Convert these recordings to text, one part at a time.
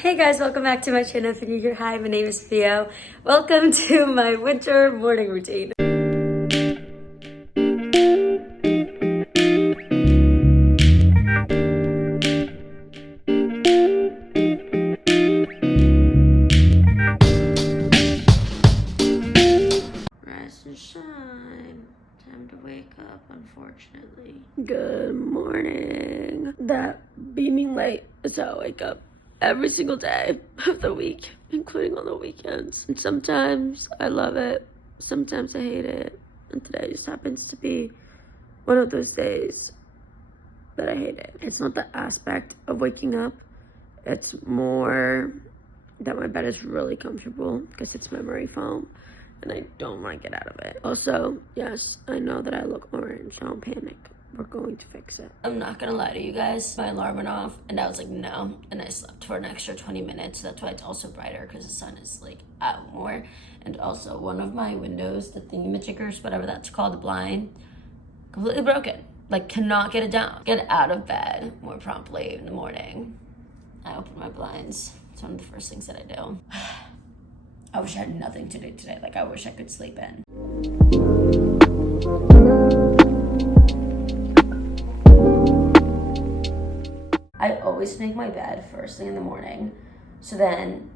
Hey guys, welcome back to my channel. If you're new here, hi, my name is Theo. Welcome to my winter morning routine. Rise and shine. Time to wake up, unfortunately. Good morning. That beaming light is how I wake up every single day of the week, including on the weekends. And sometimes I love it, sometimes I hate it, and today just happens to be one of those days that I hate it. It's not the aspect of waking up, it's more that my bed is really comfortable because it's memory foam and I don't want to get out of it. Also, yes, I know that I look orange, don't panic. We're going to fix it. I'm not gonna lie to you guys. My alarm went off and I was like, no. And I slept for an extra 20 minutes. That's why it's also brighter because the sun is like out more. And also one of my windows, the thingy-majiggers, whatever that's called, the blind, completely broken. Like cannot get it down. Get out of bed more promptly in the morning. I open my blinds. It's one of the first things that I do. I wish I had nothing to do today. Like I wish I could sleep in. I always make my bed first thing in the morning, so then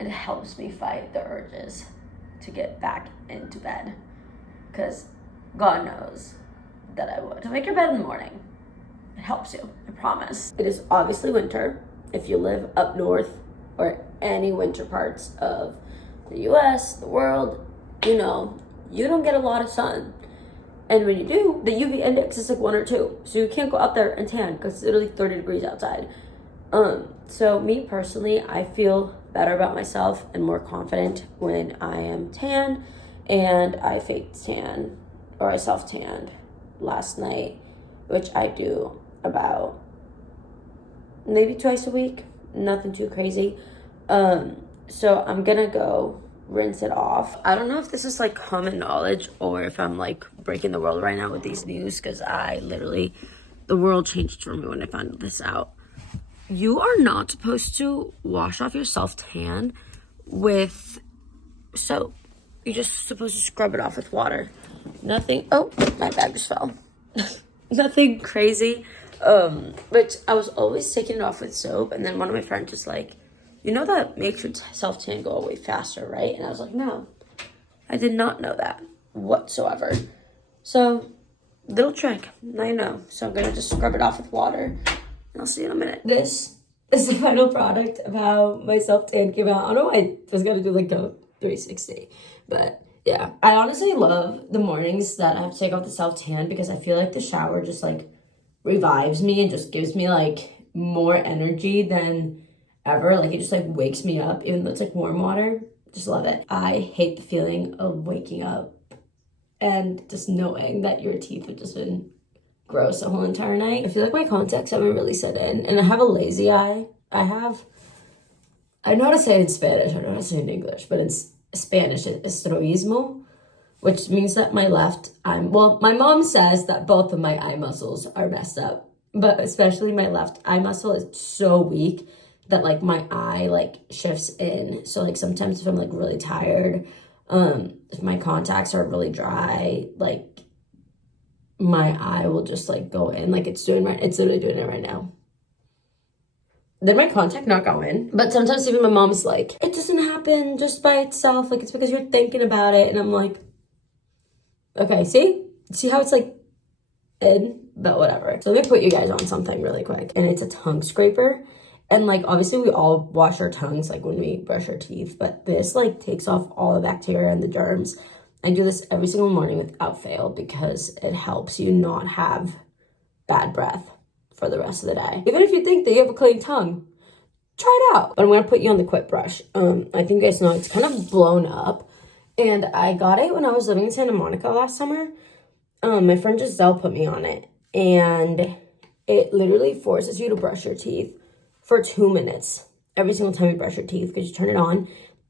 it helps me fight the urges to get back into bed, because God knows that I would. To make your bed in the morning, it helps you, I promise. It is obviously winter. If you live up north or any winter parts of the US, the world, you know, you don't get a lot of sun. And when you do, the UV index is like 1 or 2. So you can't go out there and tan because it's literally 30 degrees outside. So me personally, I feel better about myself and more confident when I am tan. And I fake tan, or I self-tanned last night, which I do about maybe twice a week. Nothing too crazy. So I'm gonna go rinse it off. I don't know if this is like common knowledge or if I'm like breaking the world right now with these news, because the world changed for me when I found this out. You are not supposed to wash off your self-tan with soap. You're just supposed to scrub it off with water. Nothing, oh, my bag just fell. Nothing crazy. But I was always taking it off with soap, and then one of my friends was like, you know that makes your self-tan go away faster, right? And I was like, no, I did not know that whatsoever. So, little trick, I know. So I'm gonna just scrub it off with water, and I'll see you in a minute. This is the final product of how my self-tan came out. I don't know why I was gonna do like a 360, but yeah. I honestly love the mornings that I have to take off the self-tan because I feel like the shower just like revives me and just gives me like more energy than ever. Like it just like wakes me up, even though it's like warm water. Just love it. I hate the feeling of waking up and just knowing that your teeth have just been gross the whole entire night. I feel like my contacts haven't really set in, and I have a lazy eye. I know how to say it in Spanish, I know how to say it in English, but in Spanish it's estrabismo, which means that my left eye, well, my mom says that both of my eye muscles are messed up, but especially my left eye muscle is so weak that like my eye like shifts in. So like sometimes if I'm like really tired, if my contacts are really dry, like my eye will just like go in, like it's literally doing it right now. Did my contact not go in? But sometimes even my mom's like, it doesn't happen just by itself, like it's because you're thinking about it. And I'm like, okay, see how it's like in, but whatever. So let me put you guys on something really quick, and it's a tongue scraper. And like, obviously we all wash our tongues like when we brush our teeth, but this like takes off all the bacteria and the germs. I do this every single morning without fail because it helps you not have bad breath for the rest of the day. Even if you think that you have a clean tongue, try it out. But I'm gonna put you on the quick brush. I think you guys know it's kind of blown up, and I got it when I was living in Santa Monica last summer. My friend Giselle put me on it, and it literally forces you to brush your teeth for 2 minutes every single time you brush your teeth, because you turn it on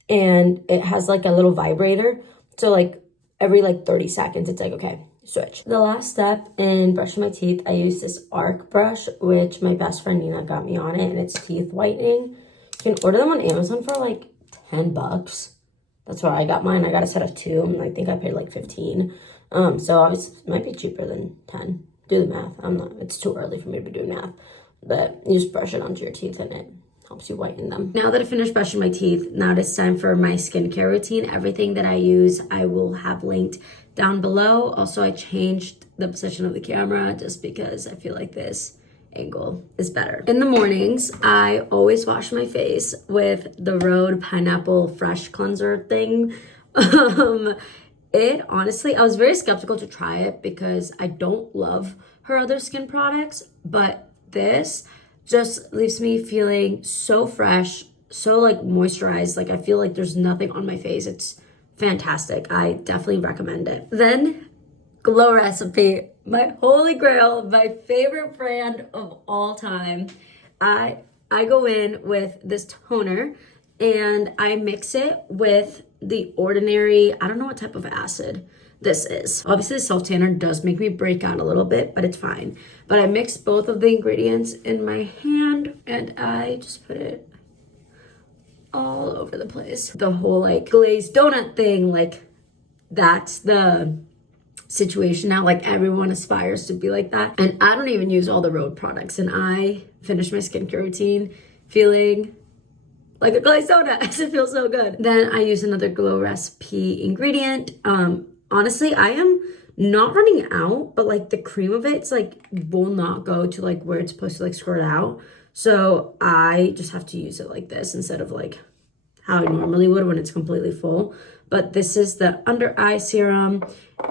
and it has like a little vibrator. So like every like 30 seconds, it's like, okay, switch. The last step in brushing my teeth, I use this arc brush, which my best friend Nina got me on it, and it's teeth whitening. You can order them on Amazon for like $10. That's where I got mine. I got a set of 2, and I think I paid like 15. So obviously it might be cheaper than 10. Do the math. It's too early for me to be doing math. But you just brush it onto your teeth and it helps you whiten them. Now that I finished brushing my teeth, now it's time for my skincare routine. Everything that I use, I will have linked down below. Also, I changed the position of the camera just because I feel like this angle is better. In the mornings, I always wash my face with the Rhode Pineapple Fresh Cleanser thing. It honestly, I was very skeptical to try it because I don't love her other skin products, but this just leaves me feeling so fresh, so like moisturized. Like I feel like there's nothing on my face. It's fantastic. I definitely recommend it. Then Glow Recipe, my holy grail, my favorite brand of all time. I go in with this toner and I mix it with the Ordinary, I don't know what type of acid this is. Obviously the self tanner does make me break out a little bit, but it's fine. But I mix both of the ingredients in my hand and I just put it all over the place. The whole like glazed donut thing, like that's the situation now. Like everyone aspires to be like that. And I don't even use all the Rhode products, and I finished my skincare routine feeling like a glazed donut. It feels so good. Then I use another Glow Recipe ingredient. Honestly, I am not running out, but like the cream of it's like will not go to like where it's supposed to like squirt out. So I just have to use it like this instead of like how I normally would when it's completely full. But this is the under eye serum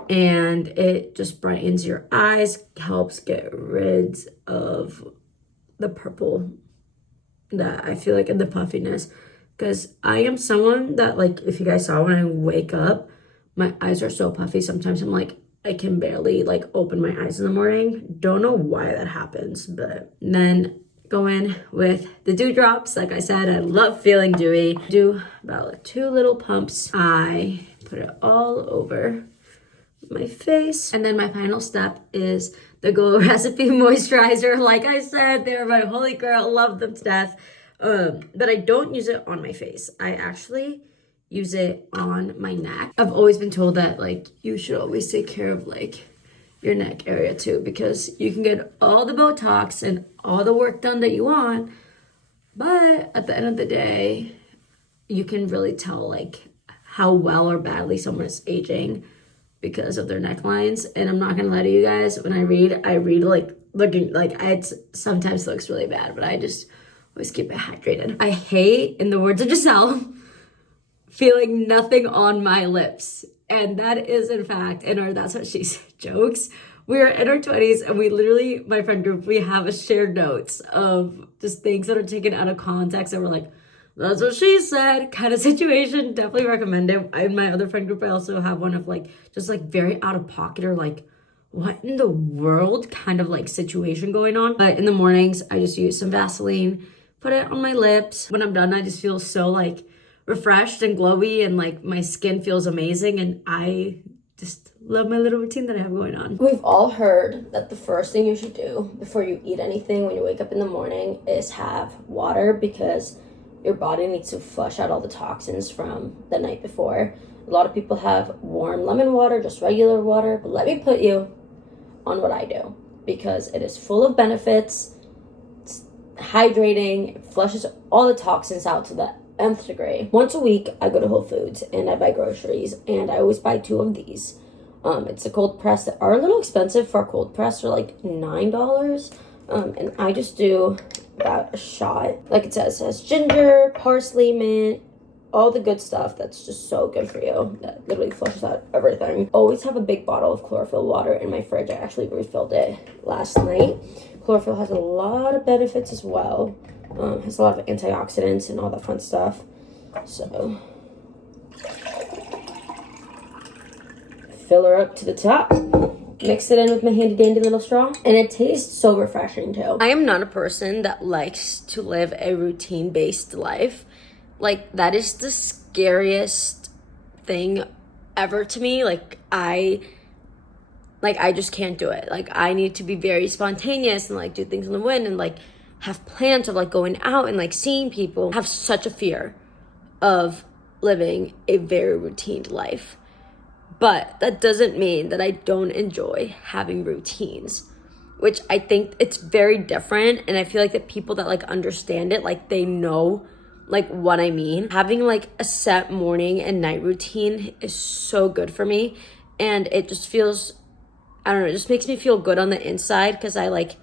and it just brightens your eyes, helps get rid of the purple that I feel like in the puffiness. Because I am someone that, like, if you guys saw when I wake up, my eyes are so puffy. Sometimes I'm like, I can barely like open my eyes in the morning. Don't know why that happens. But then go in with the dew drops. Like I said, I love feeling dewy. Do about like 2 little pumps. I put it all over my face. And then my final step is the Glow Recipe moisturizer. Like I said, they're my holy grail. Love them to death. But I don't use it on my face. I actually use it on my neck. I've always been told that like you should always take care of like your neck area too, because you can get all the Botox and all the work done that you want, but at the end of the day, you can really tell like how well or badly someone is aging because of their necklines. And I'm not gonna lie to you guys, when I read like looking like it sometimes looks really bad, but I just always keep it hydrated. I hate, in the words of Giselle, feeling nothing on my lips. And that is in fact, that's what she jokes. We are in our 20s and we literally, my friend group, we have a shared notes of just things that are taken out of context and we're like, that's what she said kind of situation. Definitely recommend it. In my other friend group, I also have one of like, just like very out of pocket or like, what in the world kind of like situation going on. But in the mornings, I just use some Vaseline, put it on my lips. When I'm done, I just feel so like refreshed and glowy and like my skin feels amazing, and I just love my little routine that I have going on. We've all heard that the first thing you should do before you eat anything when you wake up in the morning is have water, because your body needs to flush out all the toxins from the night before. A lot of people have warm lemon water, just regular water, but let me put you on what I do, because it is full of benefits. It's hydrating, it flushes all the toxins out to the nth degree. Once a week, I go to Whole Foods and I buy groceries, and I always buy 2 of these. It's a cold press that are a little expensive for a cold press. They're like $9. And I just do about a shot. Like it says ginger, parsley, mint, all the good stuff that's just so good for you. That literally flushes out everything. Always have a big bottle of chlorophyll water in my fridge. I actually refilled it last night. Chlorophyll has a lot of benefits as well. Has a lot of antioxidants and all that fun stuff. So fill her up to the top. Mix it in with my handy dandy little straw, and it tastes so refreshing too. I am not a person that likes to live a routine based life. Like, that is the scariest thing ever to me. I just can't do it. Like, I need to be very spontaneous and like do things on the whim, and like have plans of like going out and like seeing people, have such a fear of living a very routine life. But that doesn't mean that I don't enjoy having routines, which I think it's very different. And I feel like the people that like understand it, like they know like what I mean. Having like a set morning and night routine is so good for me. And it just feels, I don't know, it just makes me feel good on the inside because I like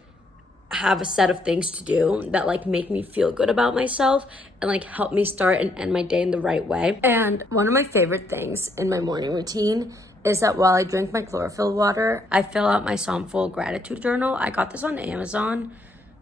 have a set of things to do that like make me feel good about myself and like help me start and end my day in the right way. And one of my favorite things in my morning routine is that while I drink my chlorophyll water, I fill out my Psalmful gratitude journal. I got this on Amazon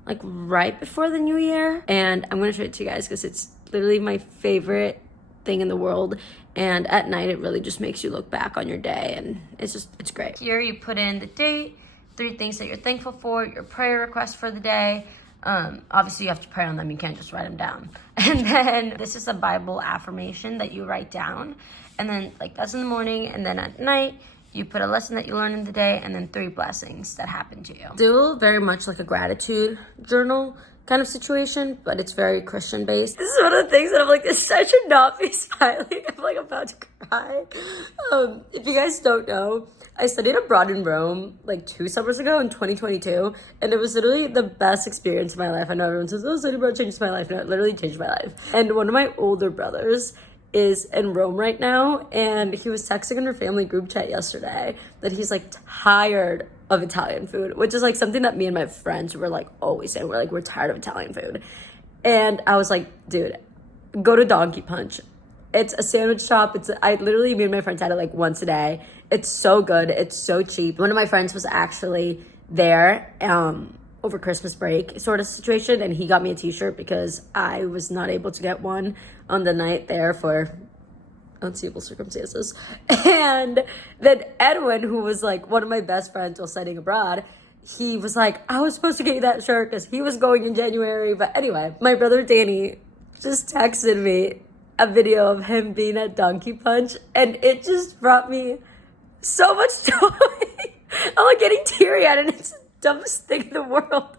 like right before the new year, and I'm gonna show it to you guys because it's literally my favorite thing in the world. And at night it really just makes you look back on your day, and it's great. Here you put in the date, 3 things that you're thankful for, your prayer request for the day. Obviously you have to pray on them, you can't just write them down. And then this is a Bible affirmation that you write down, and then like that's in the morning. And then at night you put a lesson that you learned in the day, and then 3 blessings that happened to you. Still very much like a gratitude journal kind of situation, but it's very Christian based. This is one of the things that I'm like, I should not be smiling. I'm like about to cry. If you guys don't know, I studied abroad in Rome like 2 summers ago in 2022, and it was literally the best experience of my life. I know everyone says, oh, studying abroad changed my life. No, it literally changed my life. And one of my older brothers is in Rome right now, and he was texting in our family group chat yesterday that he's like tired of Italian food, which is like something that me and my friends were like always saying. We're tired of Italian food. And I was like, dude, go to Donkey Punch. It's a sandwich shop. I literally, me and my friends had it like once a day. It's so good. It's so cheap. One of my friends was actually there over Christmas break sort of situation, and he got me a t-shirt because I was not able to get one on the night there for unseeable circumstances. And then Edwin, who was like one of my best friends while studying abroad, he was like, I was supposed to get you that shirt because he was going in January. But anyway, my brother Danny just texted me a video of him being at Donkey Punch, and it just brought me so much joy. I'm like getting teary-eyed, and it's the dumbest thing in the world.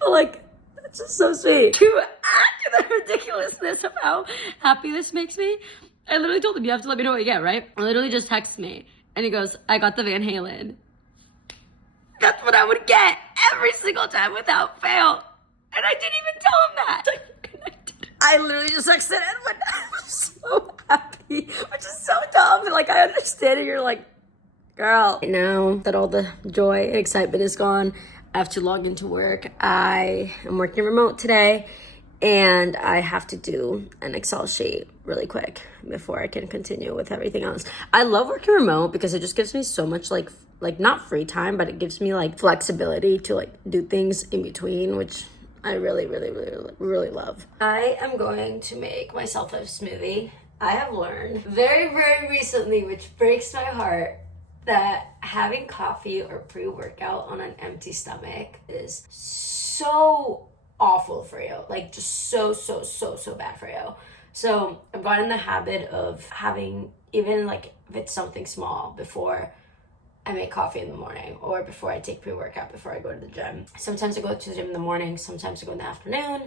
But like, that's just so sweet. To add to the ridiculousness of how happy this makes me, I literally told him, you have to let me know what you get, right? I literally just texted me, and he goes, I got the Van Halen. That's what I would get every single time without fail. And I didn't even tell him that. I literally just texted Edwin. I'm so happy, which is so dumb. Like, I understand it. You're like, girl. Now that all the joy and excitement is gone, I have to log into work. I am working remote today, and I have to do an Excel sheet really quick before I can continue with everything else. I love working remote because it just gives me so much like not free time, but it gives me like flexibility to like do things in between, which I really, really, really, really love. I am going to make myself a smoothie. I have learned very, very recently, which breaks my heart, that having coffee or pre-workout on an empty stomach is so awful for you. Like just so bad for you. So I've gotten in the habit of having, even like if it's something small, before I make coffee in the morning or before I take pre-workout before I go to the gym. Sometimes I go to the gym in the morning, sometimes I go in the afternoon.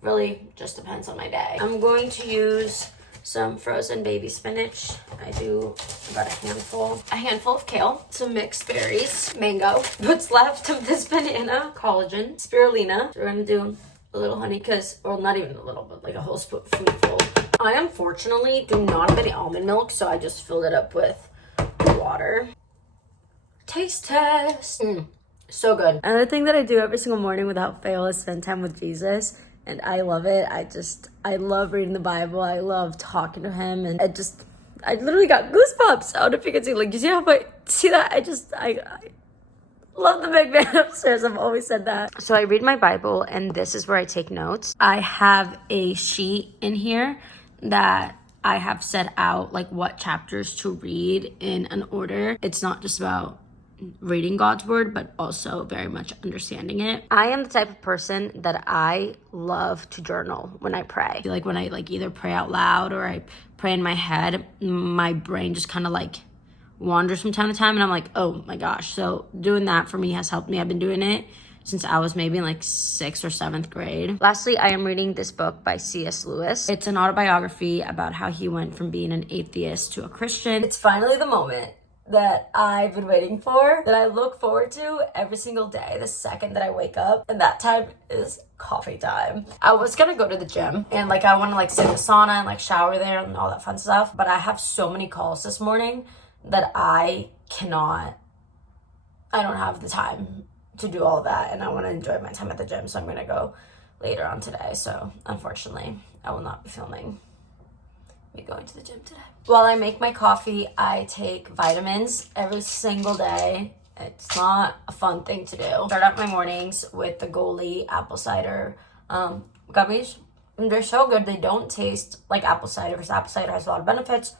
Really just depends on my day. I'm going to use some frozen baby spinach. I do about a handful of kale, some mixed berries, mango, what's left of this banana, collagen, spirulina. So we're gonna do a little honey or not even a little, but like a whole spoonful. I unfortunately do not have any almond milk, so I just filled it up with water. Taste test. So good. Another thing that I do every single morning without fail is spend time with Jesus. And I love it. I love reading the Bible. I love talking to him. And I literally got goosebumps. I don't know if you can see, like, you see that? I love the big man upstairs. I've always said that. So I read my Bible, and this is where I take notes. I have a sheet in here that I have set out, like, what chapters to read in an order. It's not just about reading God's word, but also very much understanding it. I am the type of person that I love to journal when I pray. I feel like when I like either pray out loud or I pray in my head, my brain just kind of like wanders from time to time, and I'm like, oh my gosh. So doing that for me has helped me. I've been doing it since I was maybe in like 6th or 7th grade. Lastly, I am reading this book by C.S. Lewis. It's an autobiography about how he went from being an atheist to a Christian. It's finally the moment that I've been waiting for, that I look forward to every single day, the second that I wake up, and that time is coffee time. I was gonna go to the gym and like I want to like sit in the sauna and like shower there and all that fun stuff, but I have so many calls this morning that I don't have the time to do all that, and I want to enjoy my time at the gym, so I'm gonna go later on today. So unfortunately I will not be filming me going to the gym today. While I make my coffee, I take vitamins every single day. It's not a fun thing to do. Start out my mornings with the Goli apple cider gummies. And they're so good. They don't taste like apple cider because apple cider has a lot of benefits.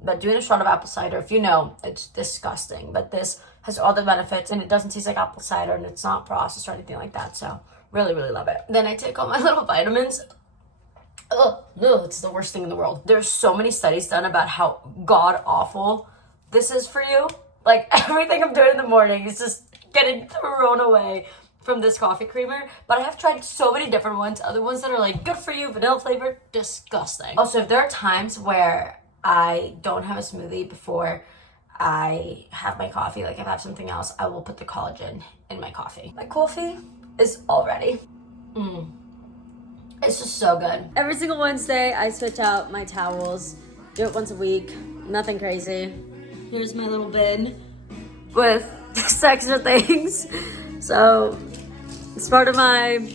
But doing a shot of apple cider, if you know, it's disgusting. But this has all the benefits and it doesn't taste like apple cider and it's not processed or anything like that. So really, really love it. Then I take all my little vitamins. Oh, no, it's the worst thing in the world. There's so many studies done about how god awful this is for you. Like everything I'm doing in the morning is just getting thrown away from this coffee creamer. But I have tried so many different ones. Other ones that are like good for you, vanilla flavored, disgusting. Also, if there are times where I don't have a smoothie before I have my coffee, like if I have something else, I will put the collagen in my coffee. My coffee is all ready. It's just so good. Every single Wednesday, I switch out my towels. Do it once a week. Nothing crazy. Here's my little bin with just extra things. So it's part of my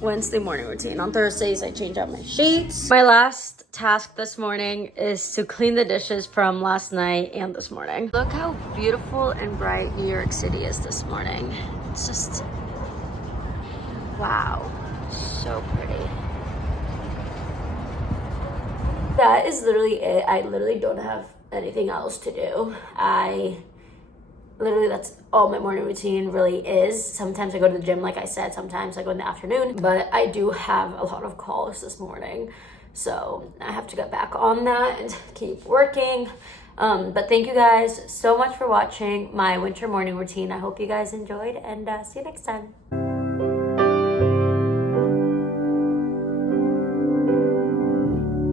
Wednesday morning routine. On Thursdays, I change out my sheets. My last task this morning is to clean the dishes from last night and this morning. Look how beautiful and bright New York City is this morning. It's just, wow. So pretty. That is literally it. I literally don't have anything else to do. That's all my morning routine really is. Sometimes I go to the gym, like I said. Sometimes I go in the afternoon. But I do have a lot of calls this morning. So I have to get back on that and keep working. But thank you guys so much for watching my winter morning routine. I hope you guys enjoyed, and see you next time.